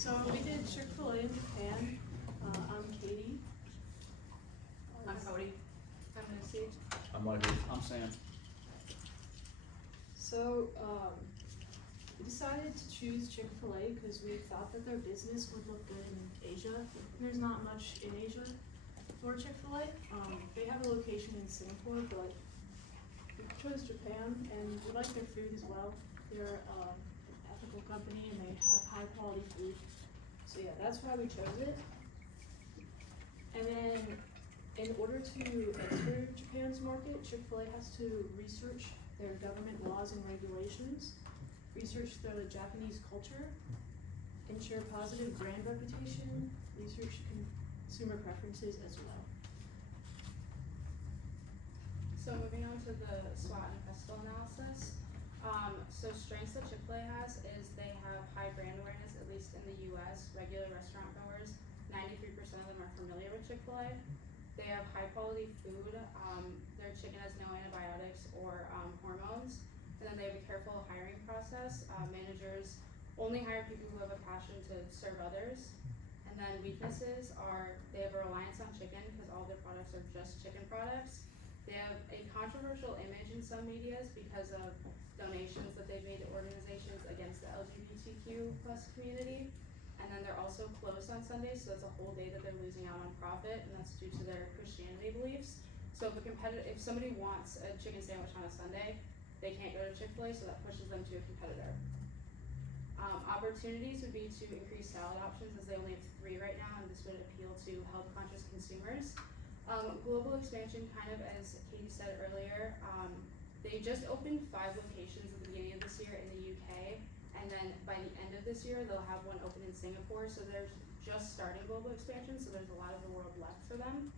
So we did Chick-fil-A in Japan. I'm Katie. I'm Cody. I'm Missy. I'm Michael. I'm Sam. So, we decided to choose Chick-fil-A because we thought that their business would look good in Asia. There's not much in Asia for Chick-fil-A. They have a location in Singapore, but we chose Japan and we like their food as well. They're an ethical company and they have high quality food. So yeah, that's why we chose it. And then in order to enter Japan's market, Chick-fil-A has to research their government laws and regulations, research the Japanese culture, ensure positive brand reputation, research consumer preferences as well. So moving on to the SWOT and PESTEL analysis. So strengths that Chick-fil-A has is they have high brand awareness, at least in the US. Regular restaurant goers, 93% of them are familiar with Chick-fil-A. They have high quality food. Their chicken has no antibiotics or hormones. And then they have a careful hiring process. Managers only hire people who have a passion to serve others. And then weaknesses are they have a reliance on chicken because all their products are just chicken products. They have a controversial image in some medias because of donations that they've made to organizations against the LGBTQ plus community. And then they're also closed on Sundays, so it's a whole day that they're losing out on profit, and that's due to their Christianity beliefs. So if somebody wants a chicken sandwich on a Sunday, they can't go to Chick-fil-A, so that pushes them to a competitor. Opportunities would be to increase salad options, as they only have 3 right now, and this would appeal to health-conscious consumers. Global expansion, kind of as Katie said earlier, they just opened 5 locations at the beginning of this year in the UK, and then by the end of this year, they'll have one open in Singapore, so they're just starting global expansion, so there's a lot of the world left for them.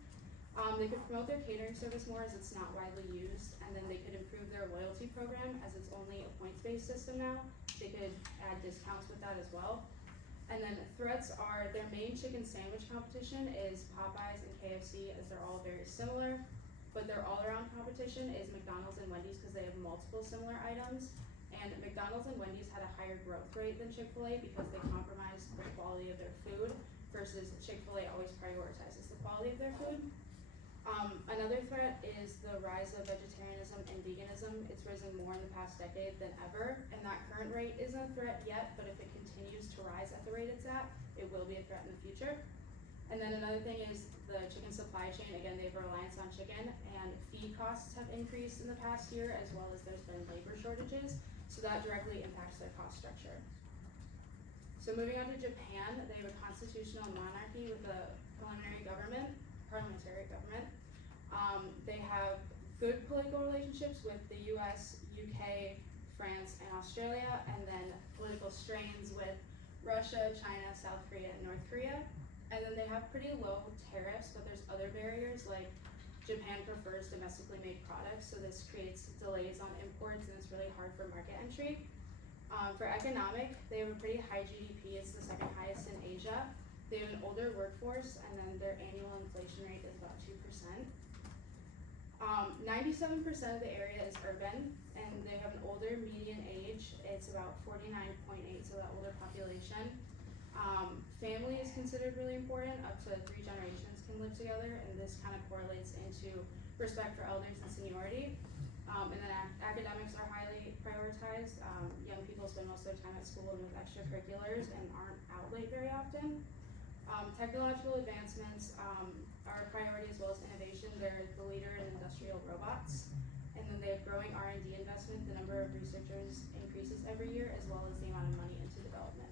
They could promote their catering service more as it's not widely used, and then they could improve their loyalty program as it's only a points-based system now. They could add discounts with that as well. And then threats are their main chicken sandwich competition is Popeyes and KFC, as they're all very similar, but their all-around competition is McDonald's and Wendy's because they have multiple similar items. And McDonald's and Wendy's had a higher growth rate than Chick-fil-A because they compromised the quality of their food versus Chick-fil-A always prioritizes the quality of their food. Another threat is the rise of vegetarianism and veganism. It's risen more in the past decade than ever, and that current rate isn't a threat yet, but if it continues to rise at the rate it's at, it will be a threat in the future. And then another thing is the chicken supply chain. Again, they have a reliance on chicken, and feed costs have increased in the past year, as well as there's been labor shortages, so that directly impacts their cost structure. So moving on to Japan, they have a constitutional monarchy with a parliamentary government. They have good political relationships with the US, UK, France, and Australia, and then political strains with Russia, China, South Korea, and North Korea. And then they have pretty low tariffs, but there's other barriers like Japan prefers domestically made products, so this creates delays on imports and it's really hard for market entry. For economic, they have a pretty high GDP, it's the 2nd highest in Asia. They have an older workforce, and then their annual inflation rate is about 2%. 97% of the area is urban, and they have an older median age. It's about 49.8, so that older population. Family is considered really important. Up to 3 generations can live together, and this kind of correlates into respect for elders and seniority. And then academics are highly prioritized. Young people spend most of their time at school and with extracurriculars and aren't out late very often. Technological advancements are a priority as well as innovation. They're the leader in industrial robots. And then they have growing R&D investment. The number of researchers increases every year, as well as the amount of money into development.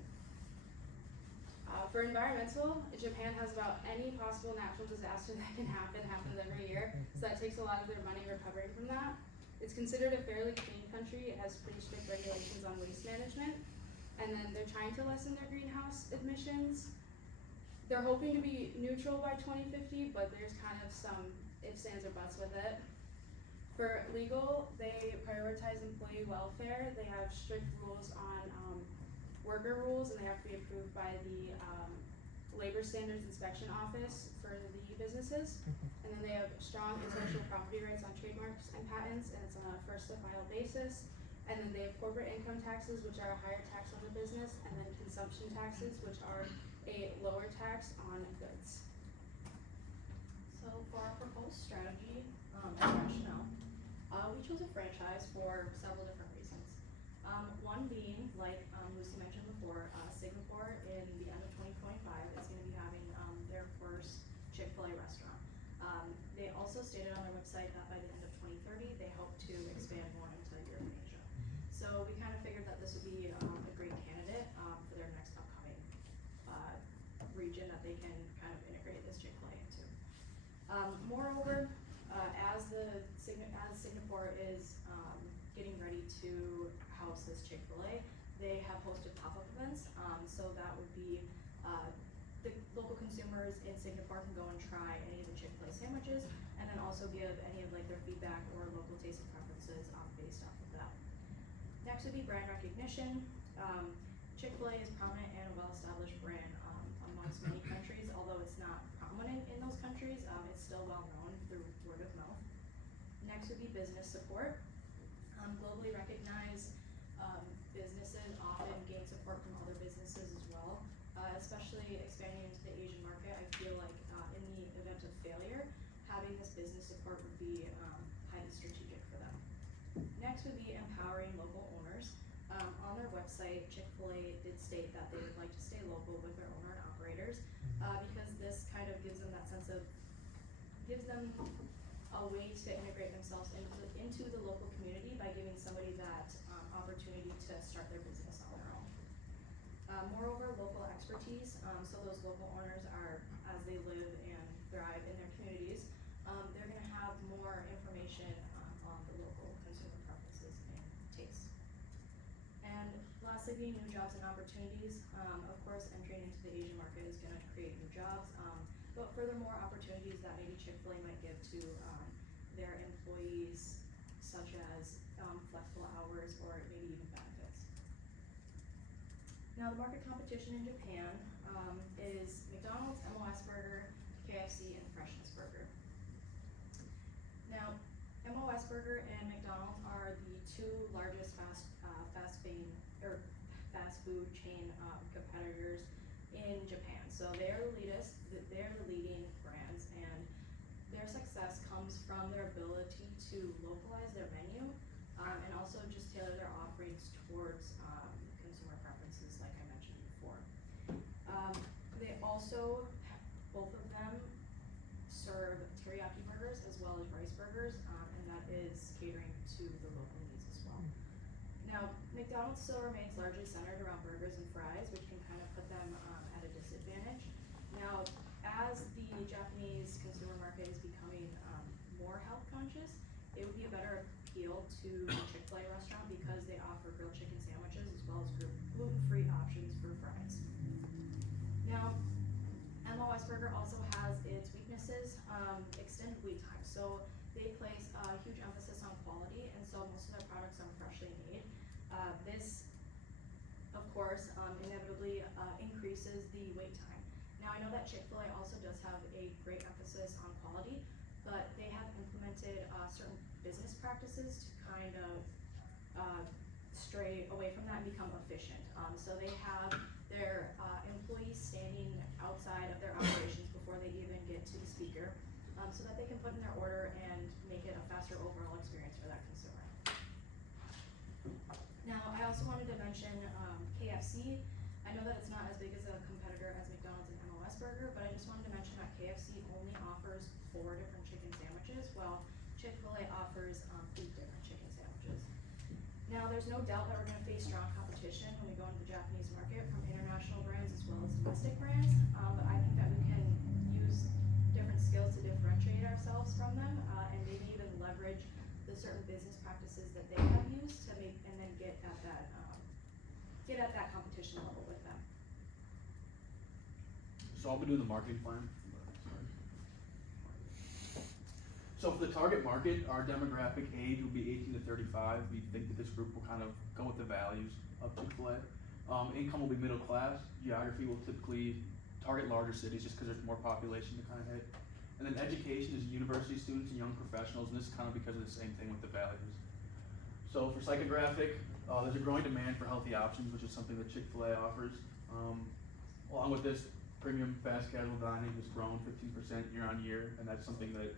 For environmental, Japan has about any possible natural disaster that can happen, happens every year. So that takes a lot of their money recovering from that. It's considered a fairly clean country. It has pretty strict regulations on waste management. And then they're trying to lessen their greenhouse emissions. They're hoping to be neutral by 2050, but there's kind of some ifs, ands, or buts with it. For legal, they prioritize employee welfare. They have strict rules on worker rules, and they have to be approved by the Labor Standards Inspection Office for the businesses. And then they have strong intellectual property rights on trademarks and patents, and it's on a first-to-file basis. And then they have corporate income taxes, which are a higher tax on the business, and then consumption acquisition taxes, which are a lower tax on goods. So for our proposed strategy, and rationale, we chose a franchise for several different reasons. One being, like Lucy mentioned before, Singapore in the end of 2025 is going to be having their first Chick-fil-A restaurant. They also stated on their website that by the end of 2030, they hope to expand more into Europe and Asia. So we kind of figured that this would be a great candidate for their next upcoming region that they can kind of integrate this Chick-fil-A into. Moreover, as Singapore is getting ready to house this Chick-fil-A, they have hosted pop-up events, so that would be the local consumers in Singapore can go and try any of the Chick-fil-A sandwiches, and then also give any of like their feedback or local taste and preferences based off of that. Next would be brand recognition. Chick-fil-A is prominent and a well-established brand amongst many countries, although it's not prominent in those countries, it's still well known through word of mouth. Next would be business support. Globally recognized businesses often gain support from other businesses as well, especially expanding into the Asian market. I feel like in the event of failure, having this business support would be highly strategic for them. Next would be empowering local owners. On their website, Chick-fil-A did state that they would like to stay local with their owner and operators, because this kind of gives them that sense of, gives them a way to integrate themselves into the local community by giving somebody that opportunity to start their business on their own. Moreover, local expertise, so those local owners are, as they live and thrive in their communities, they're gonna have more information on the local consumer preferences and tastes. And lastly, being new jobs and opportunities. Of course, entering into the Asian market is gonna create new jobs, but furthermore, opportunities that maybe Chick-fil-A might give to their employees, such as flexible hours or maybe even benefits. Now, the market competition in Japan is McDonald's, MOS Burger, KFC, and Freshness Burger. Now, MOS Burger and McDonald's are the two largest fast food chain competitors in Japan. So they're the leading brands, and their success comes from their ability to localize their menu, and also just tailor their offerings towards consumer preferences, like I mentioned before. They also, both of them serve teriyaki burgers as well as rice burgers, and that is catering to the local needs as well. Now, McDonald's still remains largely centered around burgers and fries, which can kind of put them at a disadvantage. Now, as the Japanese consumer market is becoming more health conscious, it would be a better appeal to the Chick-fil-A restaurant because they offer grilled chicken sandwiches as well as gluten-free options for fries. Now, MOS Burger also has its weaknesses, extended wait time. So they place a huge emphasis on quality, and so most of their products are freshly made. This, of course, inevitably increases the wait time. Now, I know that Chick-fil-A also does have a great emphasis on quality, but they have implemented certain business practices to kind of stray away from that and become efficient. So they have their employees standing outside of their operations before they even get to the speaker, so that they can put in their order and make it a faster overall experience for that consumer. Now, I also wanted to mention KFC. I know that it's not as big as a competitor as McDonald's and MOS Burger, but I just wanted to mention that KFC only offers 4 different chicken sandwiches, while Chick-fil-A offers 8 different chicken sandwiches. Now, there's no doubt that we're going to face strong competition when we go into the Japanese market from international brands as well as domestic brands, but I think that we can use different skills to differentiate ourselves from them, and maybe even leverage the certain business practices that they have used to make, and then get at that competition level with them. So I'll be doing the marketing plan. So for the target market, our demographic age will be 18 to 35. We think that this group will kind of go with the values of Chick-fil-A. Income will be middle class. Geography will typically target larger cities just because there's more population to kind of hit. And then education is university students and young professionals, and this is kind of because of the same thing with the values. So for psychographic, there's a growing demand for healthy options, which is something that Chick-fil-A offers. Along with this, premium fast casual dining has grown 15% year on year, and that's something that,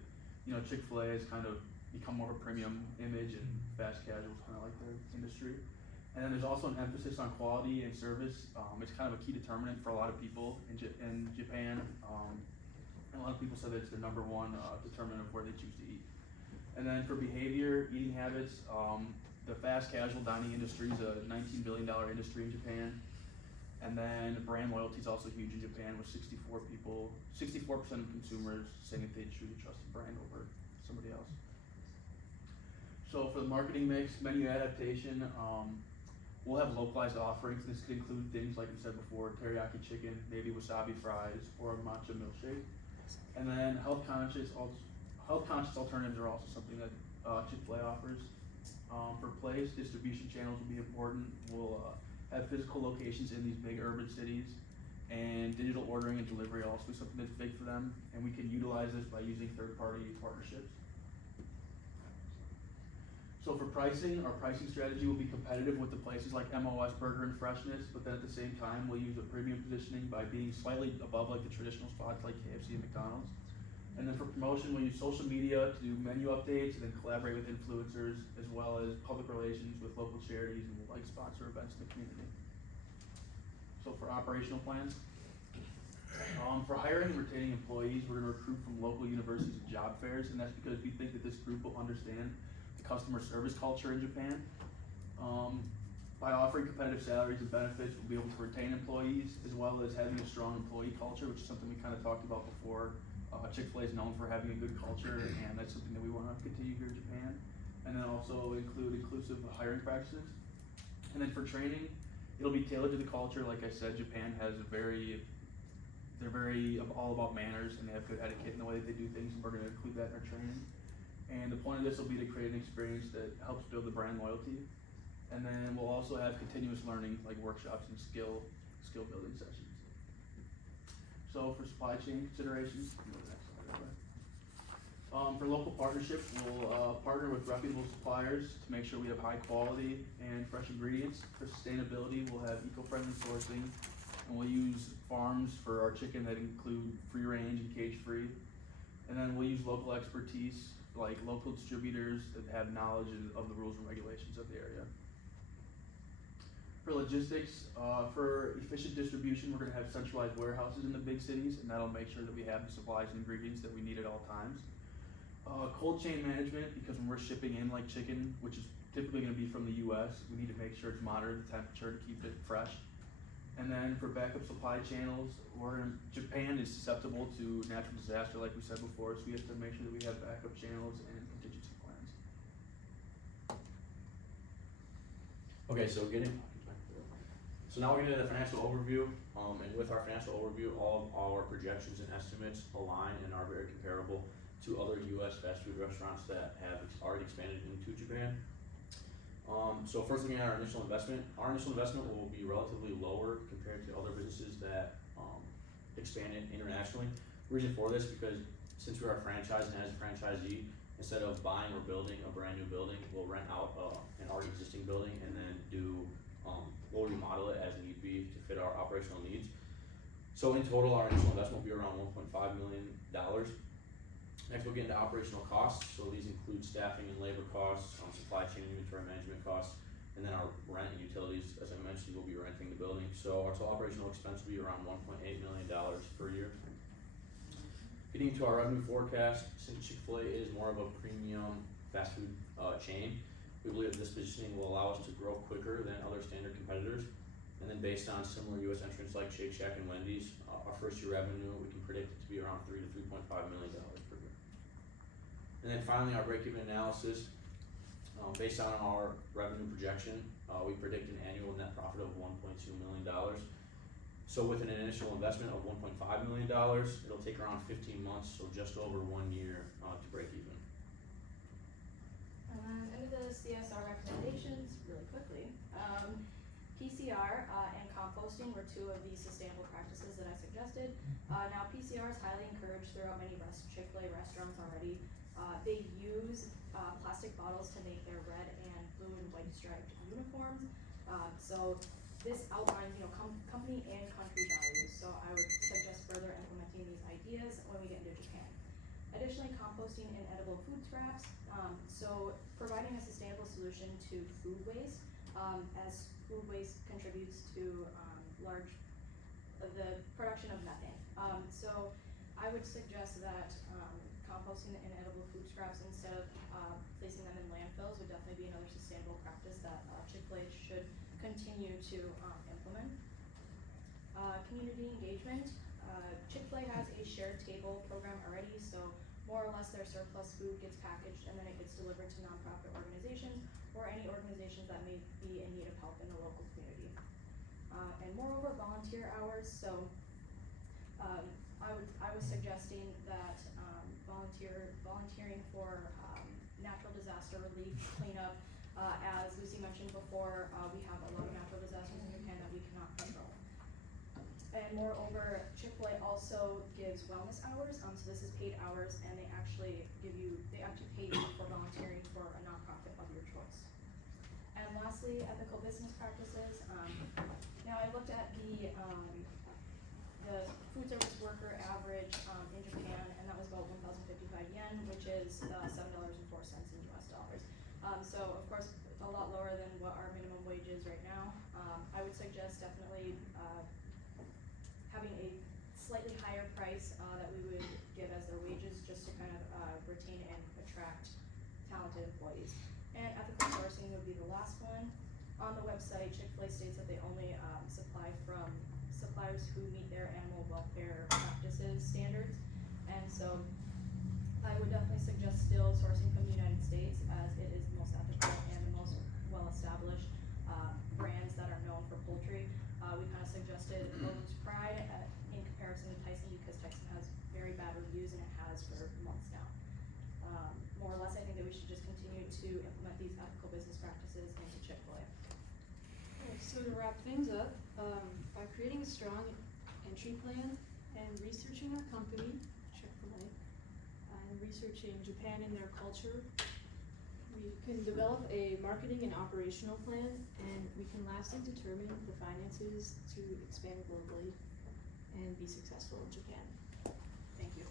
you know, Chick-fil-A has kind of become more of a premium image, and fast casual is kind of like their industry. And then there's also an emphasis on quality and service. It's kind of a key determinant for a lot of people in Japan. And a lot of people said that it's the number one determinant of where they choose to eat. And then for behavior, eating habits, the fast casual dining industry is a $19 billion industry in Japan. And then brand loyalty is also huge in Japan, with 64% of consumers saying that they choose a trusted brand over somebody else. So for the marketing mix, menu adaptation, we'll have localized offerings. This could include things like we said before, teriyaki chicken, maybe wasabi fries, or a matcha milkshake. And then health conscious alternatives are also something that Chick-fil-A offers. For place, distribution channels will be important. We'll have physical locations in these big urban cities, and digital ordering and delivery also is something that's big for them, and we can utilize this by using third-party partnerships. So for pricing, our pricing strategy will be competitive with the places like MOS Burger and Freshness, but then at the same time, we'll use a premium positioning by being slightly above like the traditional spots like KFC and McDonald's. And then for promotion, we'll use social media to do menu updates and then collaborate with influencers, as well as public relations with local charities, and we'll like sponsor events in the community. So for operational plans, for hiring and retaining employees, we're gonna recruit from local universities and job fairs, and that's because we think that this group will understand the customer service culture in Japan. By offering competitive salaries and benefits, we'll be able to retain employees, as well as having a strong employee culture, which is something we kind of talked about before. Chick-fil-A is known for having a good culture, and that's something that we want to continue here in Japan. And then also include inclusive hiring practices. And then for training, it'll be tailored to the culture. Like I said, Japan has they're very all about manners, and they have good etiquette in the way that they do things, and we're going to include that in our training. And the point of this will be to create an experience that helps build the brand loyalty. And then we'll also have continuous learning, like workshops and skill building sessions. So for supply chain considerations, for local partnerships, we'll partner with reputable suppliers to make sure we have high quality and fresh ingredients. For sustainability, we'll have eco-friendly sourcing, and we'll use farms for our chicken that include free range and cage free. And then we'll use local expertise, like local distributors that have knowledge of the rules and regulations of the area. For logistics, for efficient distribution, we're gonna have centralized warehouses in the big cities, and that'll make sure that we have the supplies and ingredients that we need at all times. Cold chain management, because when we're shipping in like chicken, which is typically gonna be from the US, we need to make sure it's moderate the temperature to keep it fresh. And then for backup supply channels, Japan is susceptible to natural disaster, like we said before, so we have to make sure that we have backup channels and contingency plans. Okay, so now we're getting into the financial overview, and with our financial overview, all of our projections and estimates align and are very comparable to other US fast food restaurants that have already expanded into Japan. So first looking at our initial investment will be relatively lower compared to other businesses that expanded internationally. Reason for this, because since we're a franchise and as a franchisee, instead of buying or building a brand new building, we'll rent out an already existing building and then we'll remodel it as need be to fit our operational needs. So in total, our initial investment will be around $1.5 million. Next, we'll get into operational costs. So these include staffing and labor costs, supply chain and inventory management costs, and then our rent and utilities. As I mentioned, we'll be renting the building. So our total operational expense will be around $1.8 million per year. Getting into our revenue forecast, since Chick-fil-A is more of a premium fast food chain, we believe that this positioning will allow us to grow quicker than other standard competitors. And then based on similar US entrants like Shake Shack and Wendy's, our first year revenue, we can predict it to be around $3 to $3.5 million per year. And then finally, our break-even analysis, based on our revenue projection, we predict an annual net profit of $1.2 million. So with an initial investment of $1.5 million, it'll take around 15 months, so just over 1 year to break even. And then into the CSR recommendations really quickly. PCR and composting were two of the sustainable practices that I suggested. Now PCR is highly encouraged throughout many Chick-fil-A restaurants already. They use plastic bottles to make their red and blue and white striped uniforms. So this outlines, company and country values, so I would suggest further implementing these ideas when we get into Japan. Additionally, composting and edible food scraps, so providing a sustainable solution to food waste, as food waste contributes to the production of methane. So I would suggest that composting and edible food scraps instead of placing them in landfills would definitely be another sustainable practice that Chick-fil-A should continue to implement. Community engagement. Chick-fil-A has a shared table program already, so more or less their surplus food gets packaged and then it gets delivered to nonprofit organizations or any organizations that may be in need of help in the local community. And moreover, volunteer hours. So I was suggesting that volunteering for natural disaster relief cleanup. As Lucy mentioned before, we have a lot of natural disasters in Japan that we cannot control. And moreover, Chick-fil-A also gives wellness hours, so this is paid hours, and they actually pay you for volunteering for a nonprofit of your choice. And lastly, ethical business practices. Now I looked at the food service worker average in Japan, and that was about 1,055 yen, which is $7.04 in US dollars. So of course, a lot lower than what our minimum wage is right now. I would suggest definitely having a slightly higher price that we would give as their wages, just to kind of retain and attract talented employees. And ethical sourcing would be the last one. On the website, Chick-fil-A states that they only supply from suppliers who meet their animal welfare practices standards. And so I would definitely suggest still sourcing from the United States, as it is the most ethical and the most well-established brands that are known for poultry. We kind of suggested Golden's Pride in comparison to Tyson, because Tyson has very bad reviews and it has for months now. More or less, I think that we should just continue to implement these ethical business practices into Chick-fil-A. So to wrap things up, by creating a strong entry plan and researching our company, Chick-fil-A, and researching Japan and their culture, we can develop a marketing and operational plan, and we can lastly determine the finances to expand globally and be successful in Japan. Thank you.